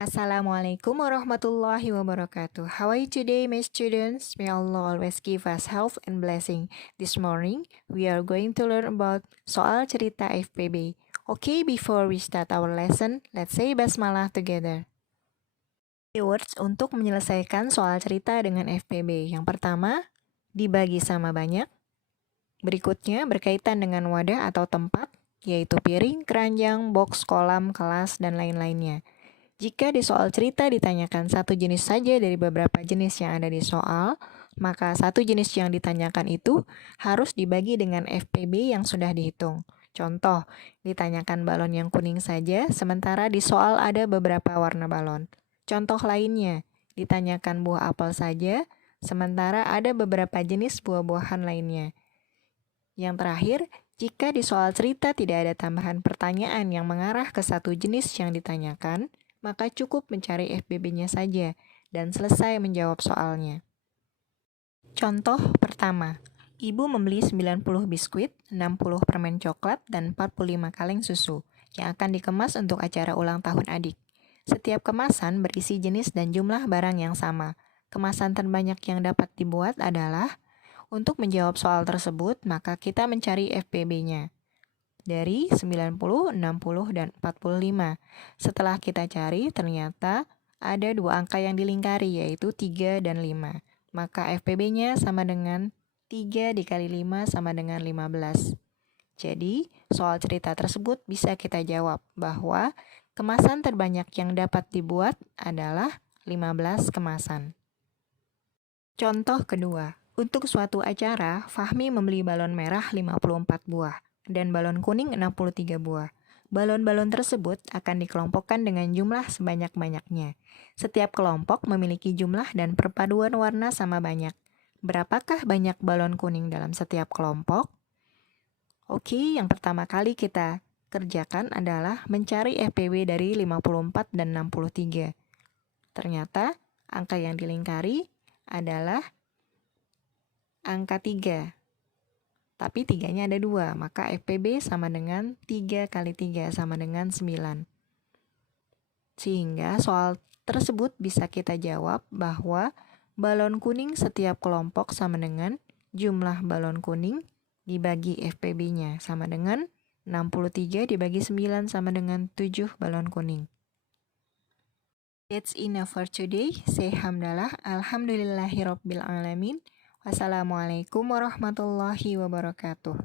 Assalamualaikum warahmatullahi wabarakatuh. How are you today, my students? May Allah always give us health and blessing. This morning, we are going to learn about soal cerita FPB. Okay, before we start our lesson, let's say basmalah together. Keywords untuk menyelesaikan soal cerita dengan FPB. Yang pertama, dibagi sama banyak. Berikutnya, berkaitan dengan wadah atau tempat, yaitu piring, keranjang, box, kolam, kelas, dan lain-lainnya. Jika di soal cerita ditanyakan satu jenis saja dari beberapa jenis yang ada di soal, maka satu jenis yang ditanyakan itu harus dibagi dengan FPB yang sudah dihitung. Contoh, ditanyakan balon yang kuning saja, sementara di soal ada beberapa warna balon. Contoh lainnya, ditanyakan buah apel saja, sementara ada beberapa jenis buah-buahan lainnya. Yang terakhir, jika di soal cerita tidak ada tambahan pertanyaan yang mengarah ke satu jenis yang ditanyakan, maka cukup mencari FPB-nya saja dan selesai menjawab soalnya. Contoh pertama, ibu membeli 90 biskuit, 60 permen coklat, dan 45 kaleng susu yang akan dikemas untuk acara ulang tahun adik. Setiap kemasan berisi jenis dan jumlah barang yang sama. Kemasan terbanyak yang dapat dibuat adalah, untuk menjawab soal tersebut, maka kita mencari FPB-nya dari 90, 60, dan 45. Setelah kita cari, ternyata ada dua angka yang dilingkari, yaitu 3 dan 5. Maka FPB-nya sama dengan 3 dikali 5 sama dengan 15. Jadi, soal cerita tersebut bisa kita jawab bahwa kemasan terbanyak yang dapat dibuat adalah 15 kemasan. Contoh kedua, untuk suatu acara, Fahmi membeli balon merah 54 buah dan balon kuning 63 buah. Balon-balon tersebut akan dikelompokkan dengan jumlah sebanyak-banyaknya. Setiap kelompok memiliki jumlah dan perpaduan warna sama banyak. Berapakah banyak balon kuning dalam setiap kelompok? Oke, yang pertama kali kita kerjakan adalah mencari FPB dari 54 dan 63. Ternyata angka yang dilingkari adalah angka 3. Tapi 3-nya ada 2, maka FPB sama dengan 3 kali 3 sama dengan 9. Sehingga soal tersebut bisa kita jawab bahwa balon kuning setiap kelompok sama dengan jumlah balon kuning dibagi FPB-nya sama dengan 63 dibagi 9 sama dengan 7 balon kuning. That's enough for today. Say hamdalah, alhamdulillahirabbil alamin. Wassalamualaikum warahmatullahi wabarakatuh.